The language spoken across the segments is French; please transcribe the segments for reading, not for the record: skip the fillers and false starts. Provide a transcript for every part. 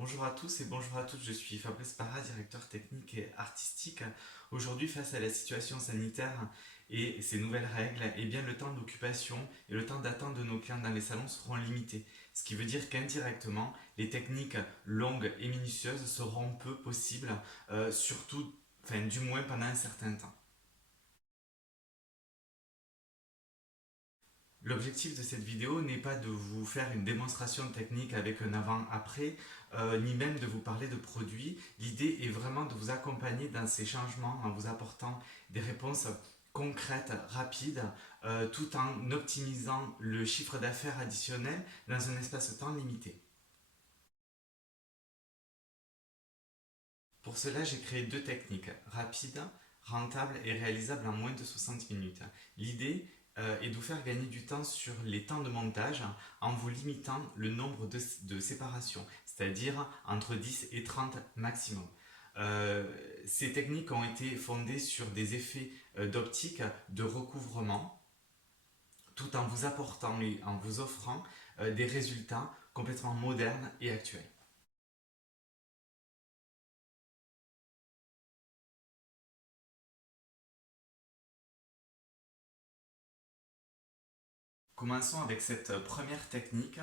Bonjour à tous et bonjour à toutes, je suis Fabrice Parra, directeur technique et artistique. Aujourd'hui, face à la situation sanitaire et ces nouvelles règles, eh bien, le temps d'occupation et le temps d'attente de nos clients dans les salons seront limités. Ce qui veut dire qu'indirectement, les techniques longues et minutieuses seront peu possibles, surtout, enfin, du moins pendant un certain temps. L'objectif de cette vidéo n'est pas de vous faire une démonstration technique avec un avant-après, ni même de vous parler de produits. L'idée est vraiment de vous accompagner dans ces changements en vous apportant des réponses concrètes, rapides, tout en optimisant le chiffre d'affaires additionnel dans un espace-temps limité. Pour cela, j'ai créé deux techniques, rapides, rentables et réalisables en moins de 60 minutes. L'idée est de vous faire gagner du temps sur les temps de montage en vous limitant le nombre de séparations, c'est-à-dire entre 10 et 30 maximum. Euh, Ces techniques ont été fondées sur des effets d'optique de recouvrement, tout en vous apportant et en vous offrant des résultats complètement modernes et actuels. Commençons avec cette première technique.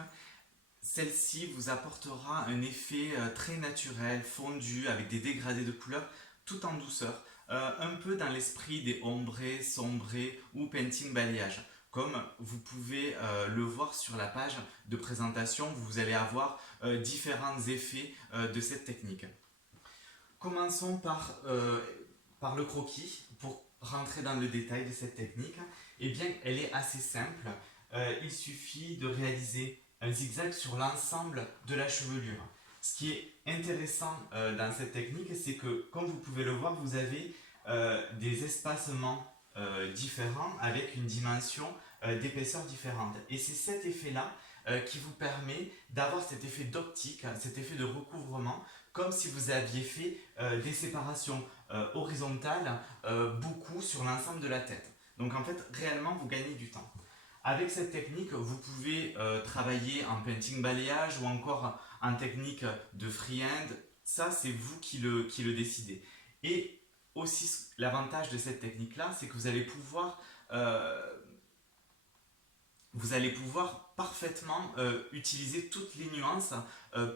Celle-ci vous apportera un effet très naturel, fondu, avec des dégradés de couleurs, tout en douceur, un peu dans l'esprit des ombrés, sombrés ou painting balayage. Comme vous pouvez le voir sur la page de présentation, vous allez avoir différents effets de cette technique. Commençons par le croquis pour rentrer dans le détail de cette technique. Eh bien, elle est assez simple. Il suffit de réaliser un zigzag sur l'ensemble de la chevelure. Ce qui est intéressant dans cette technique, c'est que, comme vous pouvez le voir, vous avez des espacements différents avec une dimension d'épaisseur différente. Et c'est cet effet-là qui vous permet d'avoir cet effet d'optique, cet effet de recouvrement, comme si vous aviez fait des séparations horizontales beaucoup sur l'ensemble de la tête. Donc en fait, réellement, vous gagnez du temps. Avec cette technique, vous pouvez travailler en painting balayage ou encore en technique de freehand. Ça, c'est vous qui le décidez. Et aussi, l'avantage de cette technique-là, c'est que euh, vous allez pouvoir parfaitement utiliser toutes les nuances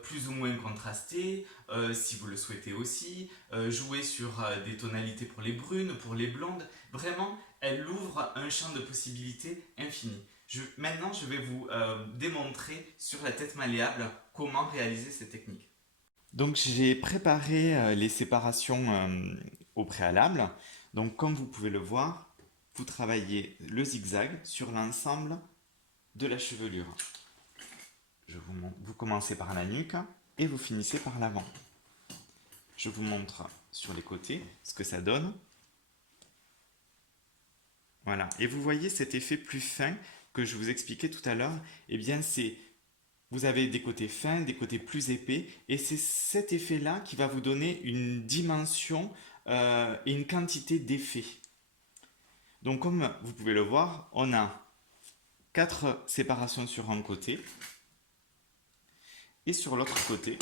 plus ou moins contrastées, si vous le souhaitez aussi, jouer sur des tonalités pour les brunes, pour les blondes. Vraiment, elle ouvre un champ de possibilités infini. Maintenant, je vais vous démontrer sur la tête malléable comment réaliser cette technique. Donc j'ai préparé les séparations au préalable. Donc comme vous pouvez le voir, vous travaillez le zigzag sur l'ensemble de la chevelure. Vous commencez par la nuque et vous finissez par l'avant. Je vous montre sur les côtés ce que ça donne. Voilà. Et vous voyez cet effet plus fin que je vous expliquais tout à l'heure. Eh bien, vous avez des côtés fins, des côtés plus épais, et c'est cet effet-là qui va vous donner une dimension et une quantité d'effets. Donc, comme vous pouvez le voir, on a 4 séparations sur un côté, et sur l'autre côté,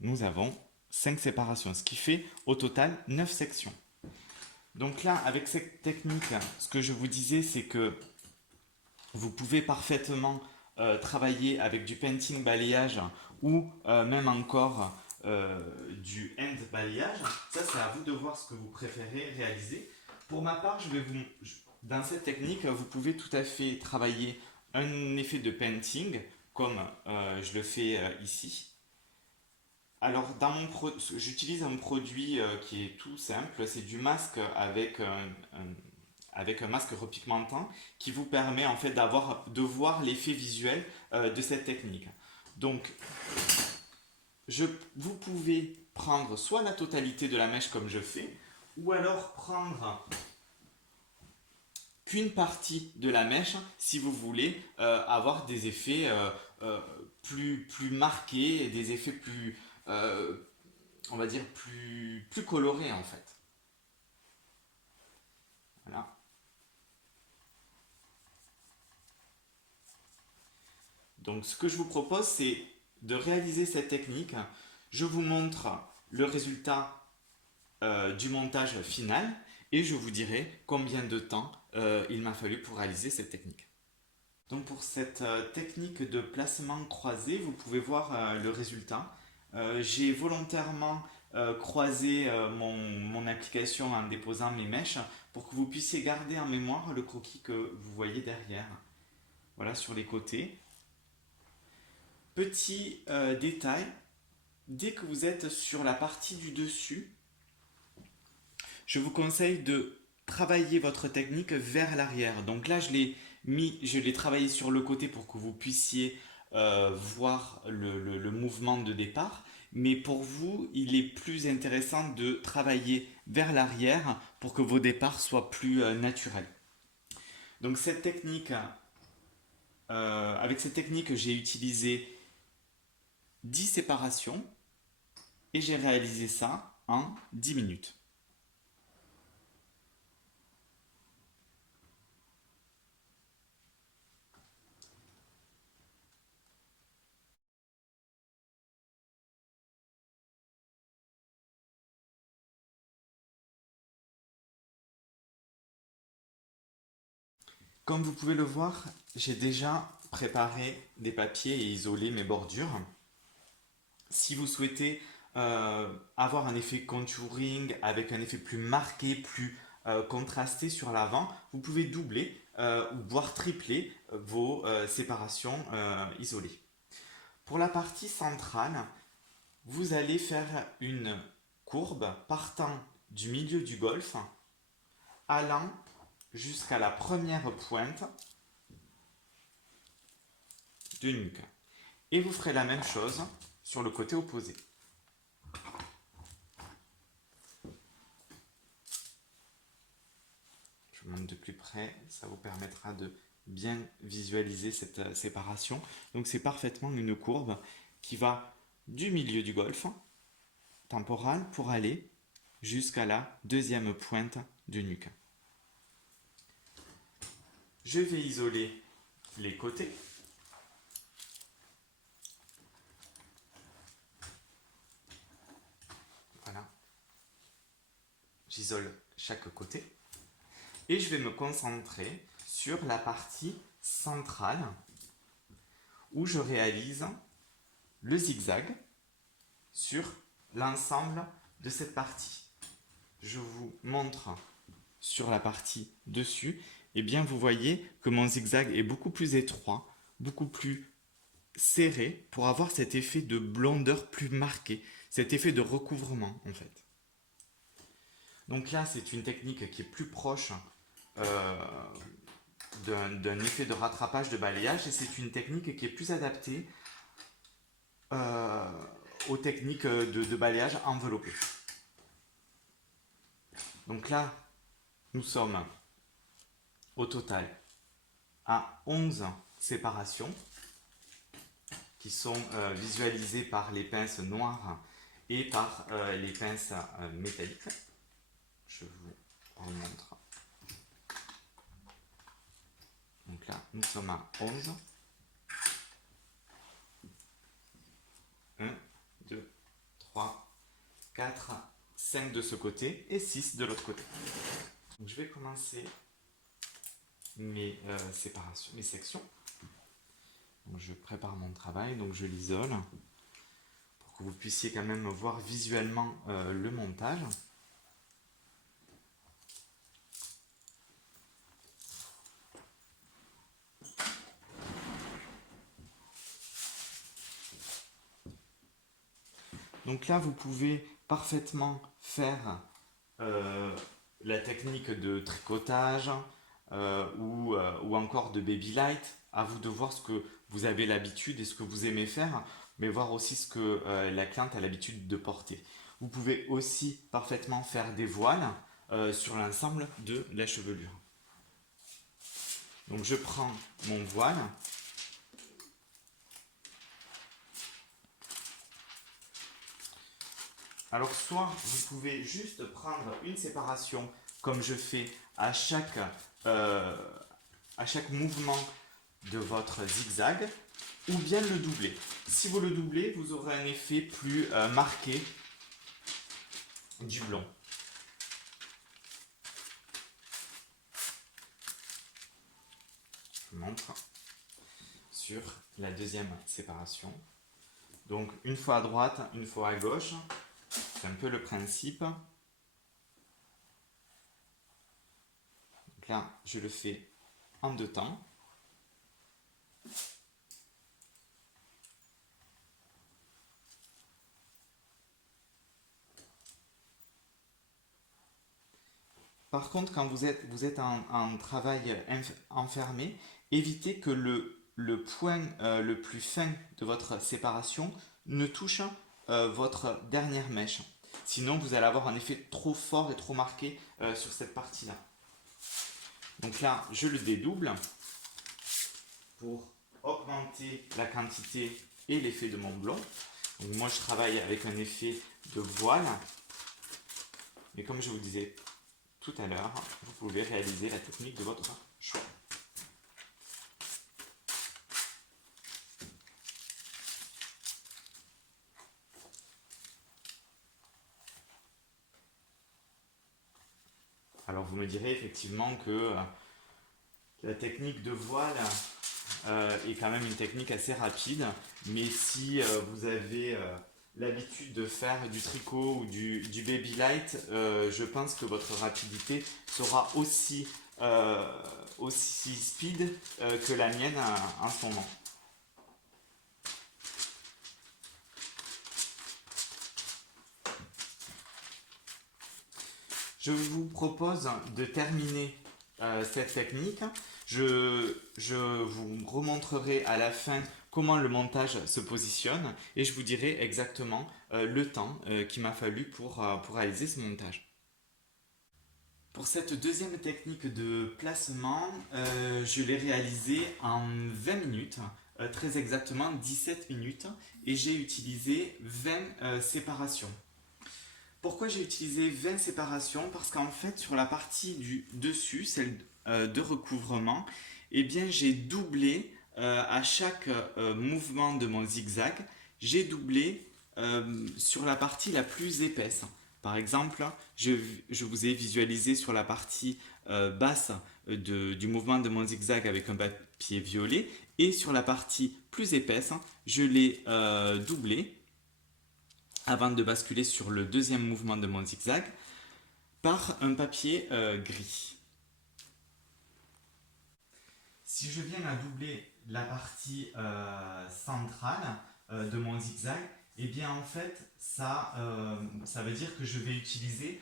nous avons 5 séparations, ce qui fait au total 9 sections. Donc là, avec cette technique, ce que je vous disais, c'est que vous pouvez parfaitement travailler avec du painting balayage ou même encore du hand balayage. Ça, c'est à vous de voir ce que vous préférez réaliser. Pour ma part, dans cette technique, vous pouvez tout à fait travailler un effet de painting, comme je le fais ici. Alors, j'utilise un produit qui est tout simple, c'est du masque avec un masque repigmentant qui vous permet en fait de voir l'effet visuel de cette technique. Donc, vous pouvez prendre soit la totalité de la mèche comme je fais, ou alors prendre qu'une partie de la mèche si vous voulez avoir des effets plus marqués, des effets euh, on va dire, plus colorés en fait. Voilà. Donc ce que je vous propose, c'est de réaliser cette technique. Je vous montre le résultat du montage final et je vous dirai combien de temps il m'a fallu pour réaliser cette technique. Donc pour cette technique de placement croisé, vous pouvez voir le résultat. J'ai volontairement croisé mon application en déposant mes mèches pour que vous puissiez garder en mémoire le croquis que vous voyez derrière. Voilà, sur les côtés. Petit détail, dès que vous êtes sur la partie du dessus, je vous conseille de travailler votre technique vers l'arrière. Donc là, je l'ai travaillé sur le côté pour que vous puissiez voir le mouvement de départ. Mais pour vous, il est plus intéressant de travailler vers l'arrière pour que vos départs soient plus naturels. Donc avec cette technique, j'ai utilisé 10 séparations et j'ai réalisé ça en 10 minutes. Comme vous pouvez le voir, j'ai déjà préparé des papiers et isolé mes bordures. Si vous souhaitez avoir un effet contouring avec un effet plus marqué, plus contrasté sur l'avant, vous pouvez doubler ou voire tripler vos séparations isolées. Pour la partie centrale, vous allez faire une courbe partant du milieu du golfe, allant jusqu'à la première pointe de nuque. Et vous ferez la même chose sur le côté opposé. Je vous montre de plus près, ça vous permettra de bien visualiser cette séparation. Donc c'est parfaitement une courbe qui va du milieu du golfe temporal pour aller jusqu'à la deuxième pointe de nuque. Je vais isoler les côtés. Voilà. J'isole chaque côté. Et je vais me concentrer sur la partie centrale où je réalise le zigzag sur l'ensemble de cette partie. Je vous montre sur la partie dessus. Et bien vous voyez que mon zigzag est beaucoup plus étroit, beaucoup plus serré pour avoir cet effet de blondeur plus marqué, cet effet de recouvrement en fait. Donc là c'est une technique qui est plus proche d'un effet de rattrapage de balayage et c'est une technique qui est plus adaptée aux techniques de balayage enveloppé. Donc là nous sommes au total à 11 séparations qui sont visualisées par les pinces noires et par les pinces métalliques. Je vous remontre. Donc là, nous sommes à 11. 1, 2, 3, 4, 5 de ce côté et 6 de l'autre côté. Donc je vais commencer mes séparations, mes sections. Donc je prépare mon travail, donc je l'isole pour que vous puissiez quand même voir visuellement le montage. Donc là, vous pouvez parfaitement faire la technique de tricotage ou encore de baby light. À vous de voir ce que vous avez l'habitude et ce que vous aimez faire, mais voir aussi ce que la cliente a l'habitude de porter. Vous pouvez aussi parfaitement faire des voiles sur l'ensemble de la chevelure. Donc je prends mon voile. Alors soit vous pouvez juste prendre une séparation comme je fais à chaque mouvement de votre zigzag ou bien le doubler. Si vous le doublez, vous aurez un effet plus marqué du blond. Je vous montre sur la deuxième séparation. Donc une fois à droite, une fois à gauche. C'est un peu le principe. Donc là, je le fais en 2 temps. Par contre, quand vous êtes en travail enfermé, évitez que le point le plus fin de votre séparation ne touche votre dernière mèche. Sinon, vous allez avoir un effet trop fort et trop marqué sur cette partie-là. Donc là, je le dédouble pour augmenter la quantité et l'effet de mon blond. Donc moi, je travaille avec un effet de voile. Mais comme je vous disais tout à l'heure, vous pouvez réaliser la technique de votre choix. Alors vous me direz effectivement que la technique de voile est quand même une technique assez rapide, mais si vous avez l'habitude de faire du tricot ou du baby light, je pense que votre rapidité sera aussi speed que la mienne en ce moment. Je vous propose de terminer cette technique. Je vous remontrerai à la fin comment le montage se positionne et je vous dirai exactement le temps qu'il m'a fallu pour réaliser ce montage. Pour cette deuxième technique de placement, je l'ai réalisée en 20 minutes, très exactement 17 minutes, et j'ai utilisé 20 séparations. Pourquoi j'ai utilisé 20 séparations? Parce qu'en fait, sur la partie du dessus, celle de recouvrement, eh bien, j'ai doublé à chaque mouvement de mon zigzag, j'ai doublé sur la partie la plus épaisse. Par exemple, je vous ai visualisé sur la partie basse du mouvement de mon zigzag avec un papier violet, et sur la partie plus épaisse, je l'ai doublé avant de basculer sur le deuxième mouvement de mon zigzag par un papier gris. Si je viens à doubler la partie centrale de mon zigzag, et bien en fait ça veut dire que je vais utiliser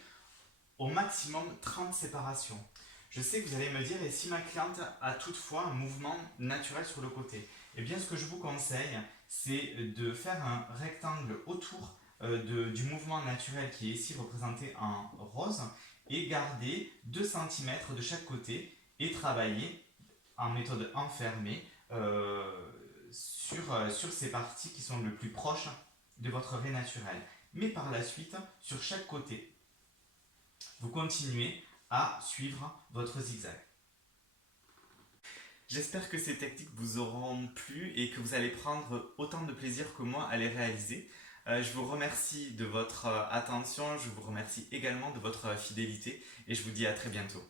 au maximum 30 séparations. Je sais que vous allez me dire, et si ma cliente a toutefois un mouvement naturel sur le côté? Eh bien ce que je vous conseille, c'est de faire un rectangle autour du mouvement naturel qui est ici représenté en rose et garder 2 cm de chaque côté et travailler en méthode enfermée sur ces parties qui sont le plus proches de votre raie naturelle. Mais par la suite, sur chaque côté, vous continuez à suivre votre zigzag. J'espère que ces techniques vous auront plu et que vous allez prendre autant de plaisir que moi à les réaliser. Je vous remercie de votre attention, je vous remercie également de votre fidélité et je vous dis à très bientôt.